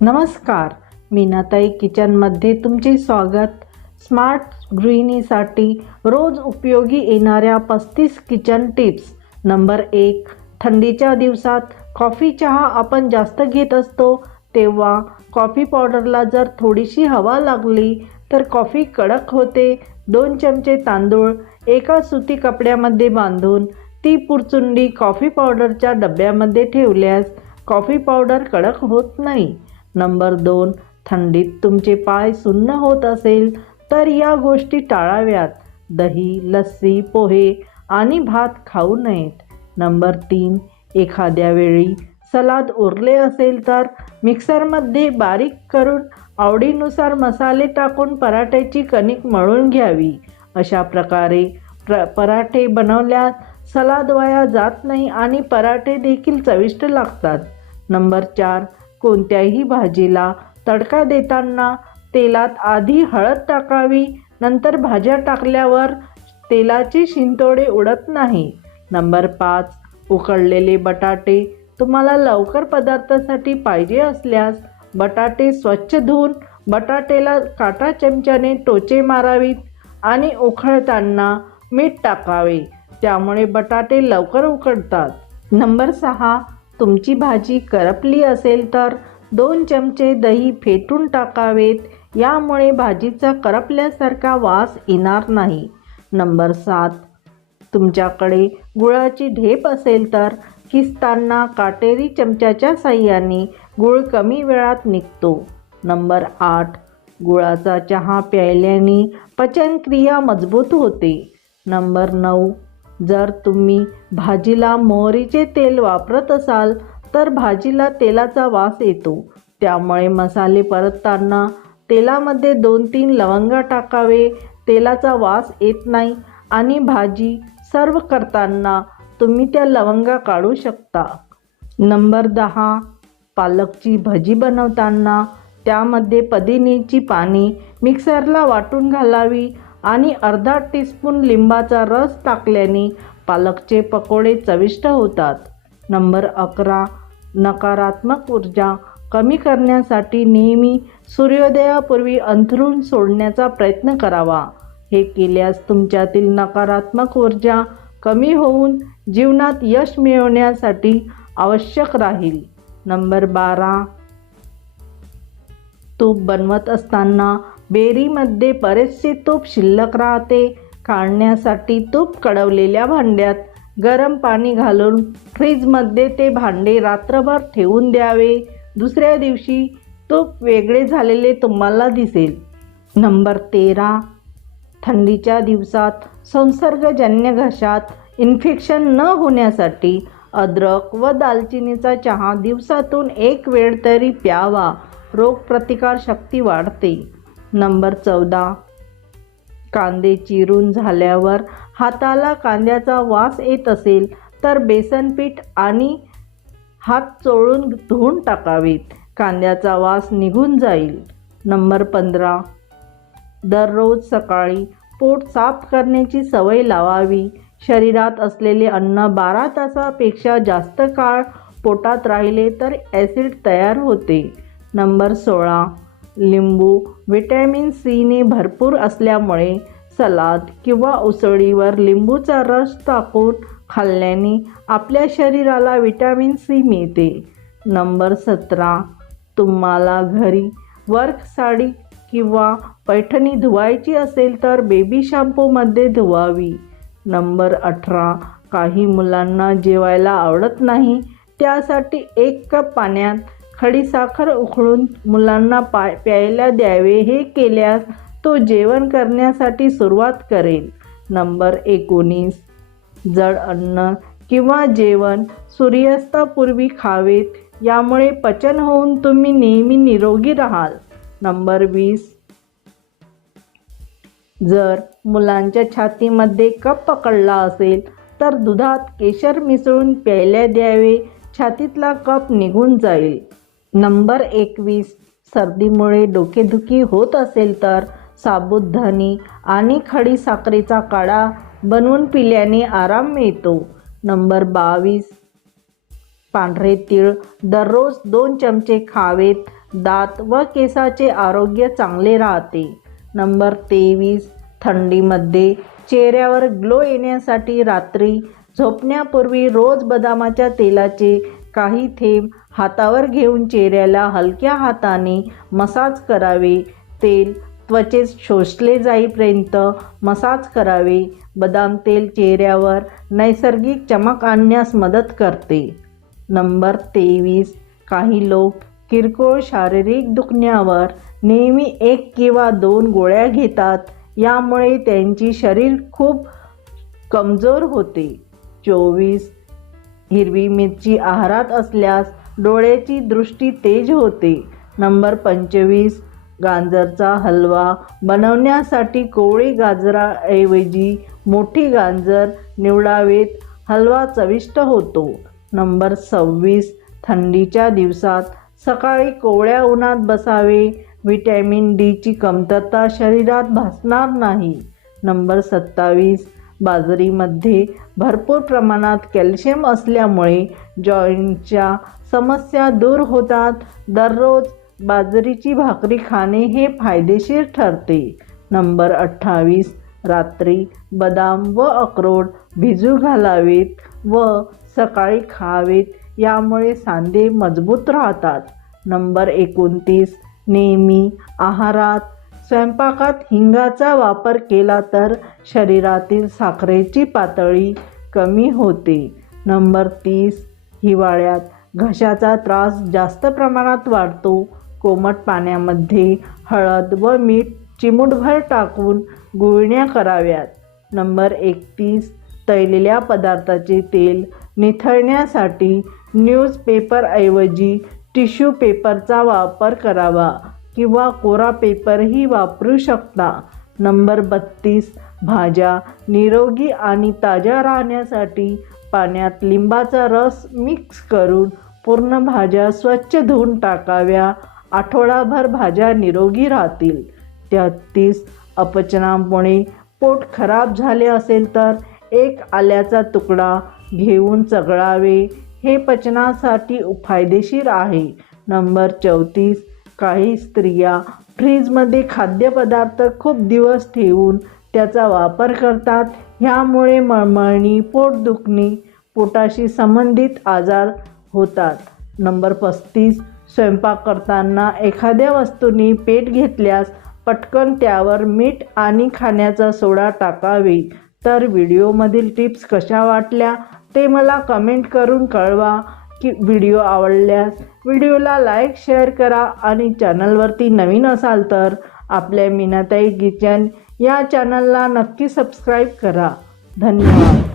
नमस्कार मीनाताई किचनमध्ये तुमचे स्वागत. स्मार्ट गृहिणीसाठी रोज उपयोगी येणाऱ्या पस्तीस किचन टिप्स. नंबर एक थंडीच्या दिवसात कॉफी चहा आपण जास्त घेत असतो तेव्हा कॉफी पावडरला जर थोडीशी हवा लागली तर कॉफी कडक होते. दोन चमचे तांदूळ एका सुती कपड्यामध्ये बांधून ती पुरचुंडी कॉफी पावडरच्या डब्यामध्ये ठेवल्यास कॉफी पावडर कडक होत नाही. नंबर दोन थंडीत तुमचे पाय सुन्न होत असेल तर या गोष्टी टाळाव्यात. दही लस्सी पोहे आणि भात खाऊ नयेत. नंबर तीन एखाद्या वेळी सलाद उरले असेल तर मिक्सरमध्ये बारीक करून आवडीनुसार मसाले टाकून पराठ्याची कणिक मळून घ्यावी. अशा प्रकारे प्र पराठे बनवल्यास सलाद वाया जात नाही आणि पराठे देखील चविष्ट लागतात. नंबर चार कोणत्याही भाजीला तडका देताना तेलात आधी हळद टाकावी नंतर भाज्या टाकल्यावर तेलाची शिंतोडे उडत नाही. नंबर पाच उकळलेले बटाटे तुम्हाला लवकर पदार्थासाठी पाहिजे असल्यास बटाटे स्वच्छ धुवून बटाटेला काटा चमच्याने टोचे मारावीत आणि उकळताना मीठ टाकावे. त्यामुळे बटाटे लवकर उकडतात. नंबर सहा तुमची भाजी करपली असेल तर दोन चमचे दही फेटून टाकावेत. यामुळे भाजीचा करपल्यासारखा वास येणार नाही. नंबर सात. तुमच्याकडे गुळाची ढेप असेल तर किसताना काटेरी चमच्याच्या साह्याने गुळ कमी वेळात निघतो. नंबर आठ. गुळाचा चहा प्यायल्याने पचनक्रिया मजबूत होते. नंबर नऊ. जर तुम्ही भाजीला मोहरीचे तेल वापरत असाल तर भाजीला तेलाचा वास येतो. त्यामुळे मसाले परतताना तेलामध्ये दोन तीन लवंगा टाकावे. तेलाचा वास येत नाही आणि भाजी सर्व करताना तुम्ही त्या लवंगा काढू शकता. नंबर दहा पालकची भजी बनवताना त्यामध्ये पदिनेची पाने मिक्सरला वाटून घालावी. आणि अर्धा टीस्पून लिंबाचा रस टाकल्याने पालकचे पकोडे चविष्ट होतात. नंबर अकरा नकारात्मक ऊर्जा कमी करण्यासाठी नेहमी सूर्योदयापूर्वी अंथरून सोडण्याचा प्रयत्न करावा. हे केल्यास तुमच्यातील नकारात्मक ऊर्जा कमी होऊन जीवनात यश मिळवण्यासाठी आवश्यक राहील. नंबर बारा तूप बनवत असताना बेरीमध्ये बरेचसे तूप शिल्लक राहते. काढण्यासाठी तूप कडवलेल्या भांड्यात गरम पाणी घालून फ्रीजमध्ये ते भांडे रात्रभर ठेवून द्यावे. दुसऱ्या दिवशी तूप वेगळे झालेले तुम्हाला दिसेल. नंबर तेरा. थंडीच्या दिवसात संसर्गजन्य घशात इन्फेक्शन न होण्यासाठी अद्रक व दालचिनीचा चहा दिवसातून एक वेळ तरी प्यावा. रोगप्रतिकारशक्ती वाढते. नंबर चौदा. कांदे चिरून झाल्यावर हाताला कांद्याचा वास येत असेल तर बेसनपीठ आणि हात चोळून धुवून टाकावेत. कांद्याचा वास निघून जाईल. नंबर पंधरा. दररोज सकाळी पोट साफ करण्याची सवय लावावी. शरीरात असलेले अन्न बारा तासापेक्षा जास्त काळ पोटात राहिले तर ॲसिड तयार होते. नंबर सोळा. लिंबू व्हिटॅमिन सीने भरपूर असल्यामुळे सलाद किंवा उसळीवर लिंबूचा रस टाकून खाल्ल्याने आपल्या शरीराला विटॅमिन सी मिळते. नंबर सतरा तुम्हाला घरी वर्क साडी किंवा पैठणी धुवायची असेल तर बेबी शॅम्पूमध्ये धुवावी. नंबर अठरा काही मुलांना जेवायला आवडत नाही त्यासाठी एक कप पाण्यात खडीसाखर उकळून मुलांना पाय प्यायला द्यावे हे केल्यास तो जेवण करण्यासाठी सुरुवात करेल. नंबर एकोणीस. जड अन्न किंवा जेवण सूर्यास्तापूर्वी खावेत यामुळे पचन होऊन तुम्ही नेहमी निरोगी राहाल. नंबर वीस. जर मुलांच्या छातीमध्ये कप पकडला असेल तर दुधात केशर मिसळून प्यायला द्यावे. छातीतला कप निघून जाईल. नंबर एकवीस. सर्दीमुळे डोकेदुखी होत असेल तर साबुदाणी आणि खडी साखरेचा काढा बनवून पिल्याने आराम मिळतो. नंबर बावीस. पांढरे तीळ दररोज दोन चमचे खावेत. दात व केसाचे आरोग्य चांगले राहते. नंबर तेवीस. थंडीमध्ये चेहऱ्यावर ग्लो येण्यासाठी रात्री झोपण्यापूर्वी रोज बदामाच्या तेलाचे काही थेंब हातावर घेऊन चेहऱ्याला हलक्या हाताने मसाज करावे. तेल त्वचेत शोषले जाईपर्यंत मसाज करावे. बदाम तेल चेहऱ्यावर नैसर्गिक चमक आणण्यास मदत करते. नंबर तेवीस. काही लोक किरकोळ शारीरिक दुखण्यावर नेहमी एक किंवा दोन गोळ्या घेतात. यामुळे त्यांची शरीर खूप कमजोर होते. चोवीस. हिरवी मिरची आहारात असल्यास डोळ्याची दृष्टी तेज होते. नंबर पंचवीस. गाजरचा हलवा बनवण्यासाठी कोवळी गाजराऐवजी मोठी गाजर निवडावेत हलवा चविष्ट होतो. नंबर सव्वीस. थंडीच्या दिवसात सकाळी कोवळ्या उन्हात बसावे व्हिटॅमिन डीची कमतरता शरीरात भासणार नाही. नंबर सत्तावीस. बाजरीमध्ये भरपूर प्रमाणात कॅल्शियम असल्यामुळे जॉईंटच्या समस्या दूर होतात. दररोज बाजरीची भाकरी खाणे हे फायदेशीर ठरते. नंबर अठ्ठावीस रात्री बदाम व अक्रोड भिजू घालावेत व सकाळी खावेत यामुळे सांधे मजबूत राहतात. नंबर एकोणतीस नेहमी आहारात स्वयंपाकात हिंगाचा वापर केला तर शरीरातील साखरेची पातळी कमी होते. नंबर तीस हिवाळ्यात घशाचा त्रास जास्त प्रमाणात वाढतो. कोमट पाण्यामध्ये हळद व मीठ चिमूटभर टाकून गुळण्या कराव्यात. नंबर एकतीस तैलेल्या पदार्थाचे तेल निथळण्यासाठी न्यूजपेपरऐवजी टिश्यू पेपरचा वापर करावा. किंवा कोरा पेपरही वापरू शकता. नंबर बत्तीस भाज्या निरोगी आणि ताज्या राहण्यासाठी पाण्यात लिंबाचा रस मिक्स करून पूर्ण भाज्या स्वच्छ धुवून टाकाव्या. आठवडाभर भाज्या निरोगी राहतील. तेहत्तीस अपचनामुळे पोट खराब झाले असेल तर एक आल्याचा तुकडा घेऊन चगळावे. हे पचनासाठी फायदेशीर आहे. नंबर चौतीस काही स्त्रिया फ्रीजमध्ये खाद्यपदार्थ खूप दिवस ठेवून त्याचा वापर करतात. ह्यामुळे मळमळणी पोट दुखणे पोटाशी संबंधित आजार होतात. नंबर पस्तीस स्वयंपाक करताना एखाद्या वस्तूने पेट घेतल्यास पटकन त्यावर मीठ आणि खाण्याचा सोडा टाकावे. तर व्हिडिओमधील टिप्स कशा वाटल्या ते मला कमेंट करून कळवा. की व्हिडिओ आवडल्यास व्हिडिओला लाईक शेअर करा आणि चॅनलवरती नवीन असाल तर आपल्या मीनाताई किचन या चॅनलला नक्की सबस्क्राईब करा. धन्यवाद.